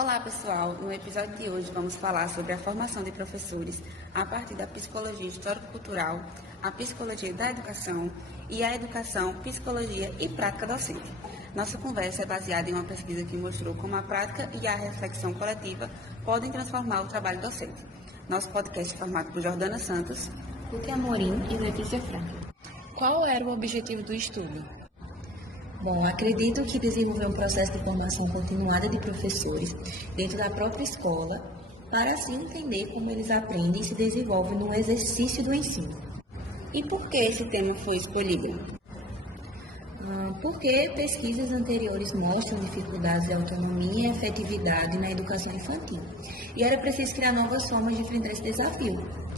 Olá pessoal, no episódio de hoje vamos falar sobre a formação de professores a partir da psicologia histórico-cultural, a psicologia da educação e a educação, psicologia e prática docente. Nossa conversa é baseada em uma pesquisa que mostrou como a prática e a reflexão coletiva podem transformar o trabalho docente. Nosso podcast é formado por Jordana Santos, Luque Amorim e Letícia Franco. Qual era o objetivo do estudo? Bom, acredito que desenvolver um processo de formação continuada de professores dentro da própria escola, para assim entender como eles aprendem e se desenvolvem no exercício do ensino. E por que esse tema foi escolhido? Porque pesquisas anteriores mostram dificuldades de autonomia e efetividade na educação infantil. E era preciso criar novas formas de enfrentar esse desafio.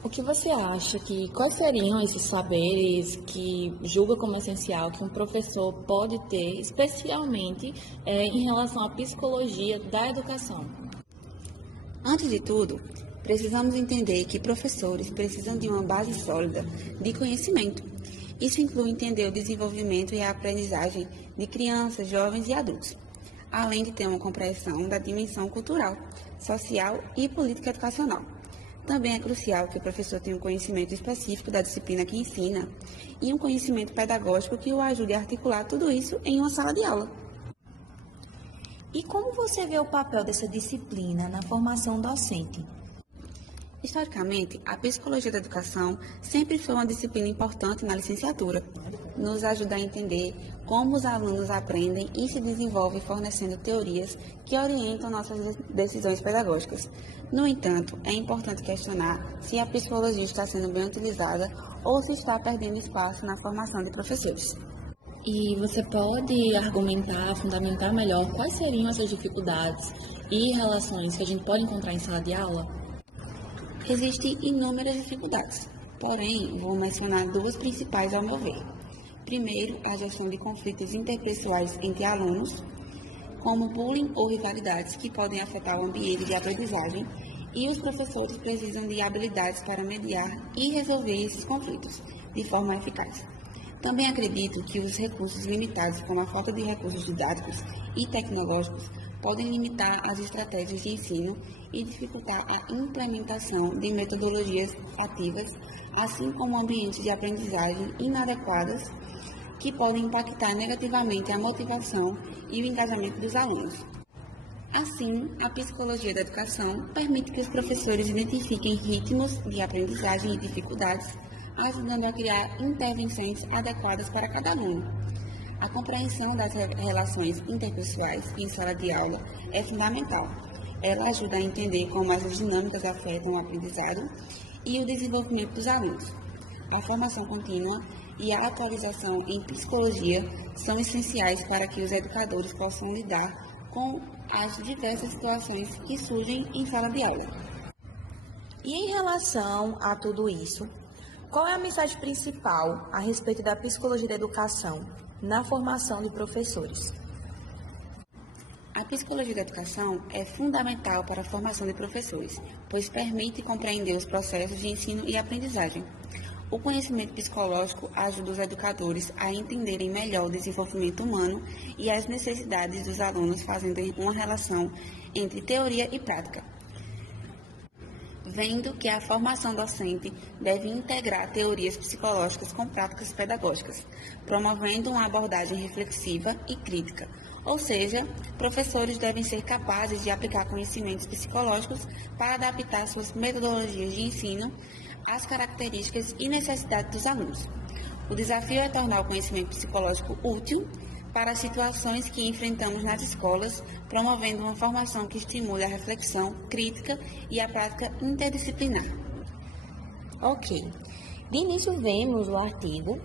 O que você acha quais seriam esses saberes que julga como essencial que um professor pode ter, especialmente em relação à psicologia da educação? Antes de tudo, precisamos entender que professores precisam de uma base sólida de conhecimento. Isso inclui entender o desenvolvimento e a aprendizagem de crianças, jovens e adultos, além de ter uma compreensão da dimensão cultural, social e política educacional. Também é crucial que o professor tenha um conhecimento específico da disciplina que ensina e um conhecimento pedagógico que o ajude a articular tudo isso em uma sala de aula. E como você vê o papel dessa disciplina na formação docente? Historicamente, a psicologia da educação sempre foi uma disciplina importante na licenciatura. Nos ajuda a entender como os alunos aprendem e se desenvolvem fornecendo teorias que orientam nossas decisões pedagógicas. No entanto, é importante questionar se a psicologia está sendo bem utilizada ou se está perdendo espaço na formação de professores. E você pode argumentar, fundamentar melhor quais seriam essas dificuldades e relações que a gente pode encontrar em sala de aula? Existem inúmeras dificuldades, porém, vou mencionar duas principais ao meu ver. Primeiro, a gestão de conflitos interpessoais entre alunos, como bullying ou rivalidades que podem afetar o ambiente de aprendizagem, e os professores precisam de habilidades para mediar e resolver esses conflitos de forma eficaz. Também acredito que os recursos limitados, como a falta de recursos didáticos e tecnológicos, podem limitar as estratégias de ensino e dificultar a implementação de metodologias ativas, assim como ambientes de aprendizagem inadequados que podem impactar negativamente a motivação e o engajamento dos alunos. Assim, a psicologia da educação permite que os professores identifiquem ritmos de aprendizagem e dificuldades, ajudando a criar intervenções adequadas para cada aluno. A compreensão das relações interpessoais em sala de aula é fundamental. Ela ajuda a entender como essas dinâmicas afetam o aprendizado e o desenvolvimento dos alunos. A formação contínua e a atualização em psicologia são essenciais para que os educadores possam lidar com as diversas situações que surgem em sala de aula. E em relação a tudo isso, qual é a mensagem principal a respeito da psicologia da educação na formação de professores? A psicologia da educação é fundamental para a formação de professores, pois permite compreender os processos de ensino e aprendizagem. O conhecimento psicológico ajuda os educadores a entenderem melhor o desenvolvimento humano e as necessidades dos alunos, fazendo uma relação entre teoria e prática. Vendo que a formação docente deve integrar teorias psicológicas com práticas pedagógicas, promovendo uma abordagem reflexiva e crítica. Ou seja, professores devem ser capazes de aplicar conhecimentos psicológicos para adaptar suas metodologias de ensino às características e necessidades dos alunos. O desafio é tornar o conhecimento psicológico útil para as situações que enfrentamos nas escolas, promovendo uma formação que estimule a reflexão crítica e a prática interdisciplinar. Ok. De início, vemos o artigo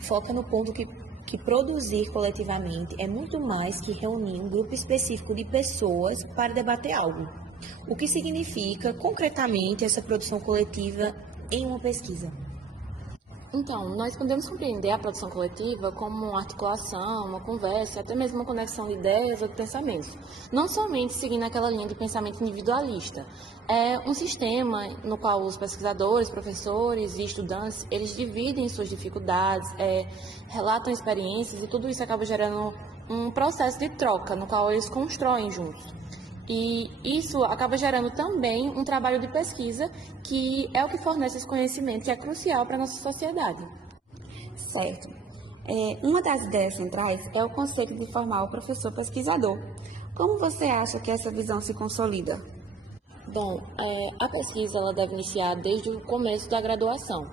foca no ponto que produzir coletivamente é muito mais que reunir um grupo específico de pessoas para debater algo. O que significa, concretamente, essa produção coletiva em uma pesquisa? Então, nós podemos compreender a produção coletiva como uma articulação, uma conversa, até mesmo uma conexão de ideias ou de pensamentos. Não somente seguindo aquela linha de pensamento individualista. É um sistema no qual os pesquisadores, professores e estudantes, eles dividem suas dificuldades, relatam experiências e tudo isso acaba gerando um processo de troca no qual eles constroem juntos. E isso acaba gerando também um trabalho de pesquisa, que é o que fornece esse conhecimento que é crucial para a nossa sociedade. Certo. Uma das ideias centrais é o conceito de formar o professor pesquisador. Como você acha que essa visão se consolida? Bom, a pesquisa ela deve iniciar desde o começo da graduação,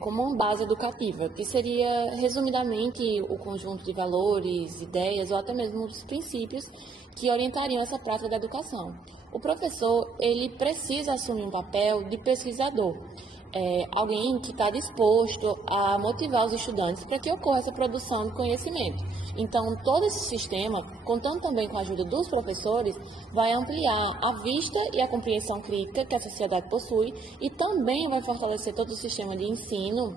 como uma base educativa, que seria, resumidamente, o conjunto de valores, ideias ou até mesmo os princípios que orientariam essa prática da educação. O professor, ele precisa assumir um papel de pesquisador, alguém que está disposto a motivar os estudantes para que ocorra essa produção de conhecimento. Então, todo esse sistema, contando também com a ajuda dos professores, vai ampliar a vista e a compreensão crítica que a sociedade possui e também vai fortalecer todo o sistema de ensino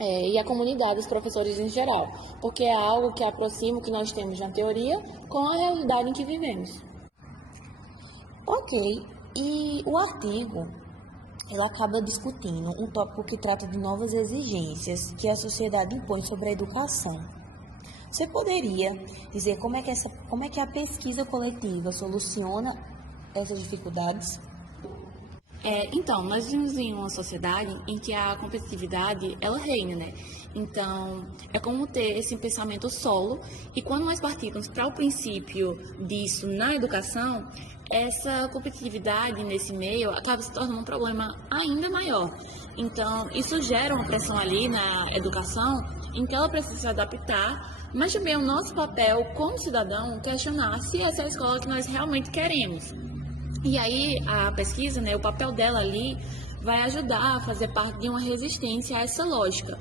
e a comunidade dos professores em geral, porque é algo que aproxima o que nós temos na teoria com a realidade em que vivemos. Ok, e o artigo ele acaba discutindo um tópico que trata de novas exigências que a sociedade impõe sobre a educação. Você poderia dizer como é que a pesquisa coletiva soluciona essas dificuldades? Então, nós vivemos em uma sociedade em que a competitividade, ela reina, né? Então, é como ter esse pensamento solo, e quando nós partimos para o princípio disso na educação, essa competitividade nesse meio acaba se tornando um problema ainda maior. Então, isso gera uma pressão ali na educação, em que ela precisa se adaptar, mas também é o nosso papel como cidadão questionar se essa é a escola que nós realmente queremos. E aí a pesquisa, né, o papel dela ali vai ajudar a fazer parte de uma resistência a essa lógica,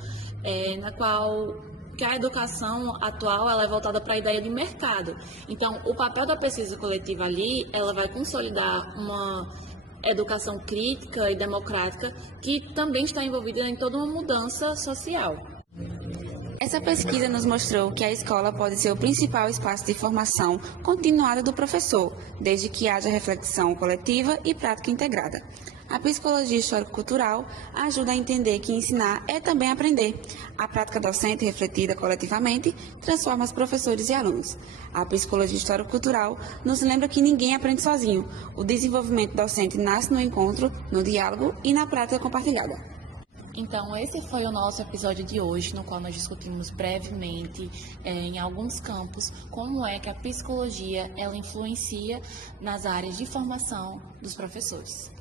na qual que a educação atual ela é voltada para a ideia de mercado. Então, o papel da pesquisa coletiva ali, ela vai consolidar uma educação crítica e democrática que também está envolvida em toda uma mudança social. Essa pesquisa nos mostrou que a escola pode ser o principal espaço de formação continuada do professor, desde que haja reflexão coletiva e prática integrada. A psicologia histórico-cultural ajuda a entender que ensinar é também aprender. A prática docente refletida coletivamente transforma os professores e alunos. A psicologia histórico-cultural nos lembra que ninguém aprende sozinho. O desenvolvimento docente nasce no encontro, no diálogo e na prática compartilhada. Então, esse foi o nosso episódio de hoje, no qual nós discutimos brevemente, em alguns campos, como é que a psicologia ela influencia nas áreas de formação dos professores.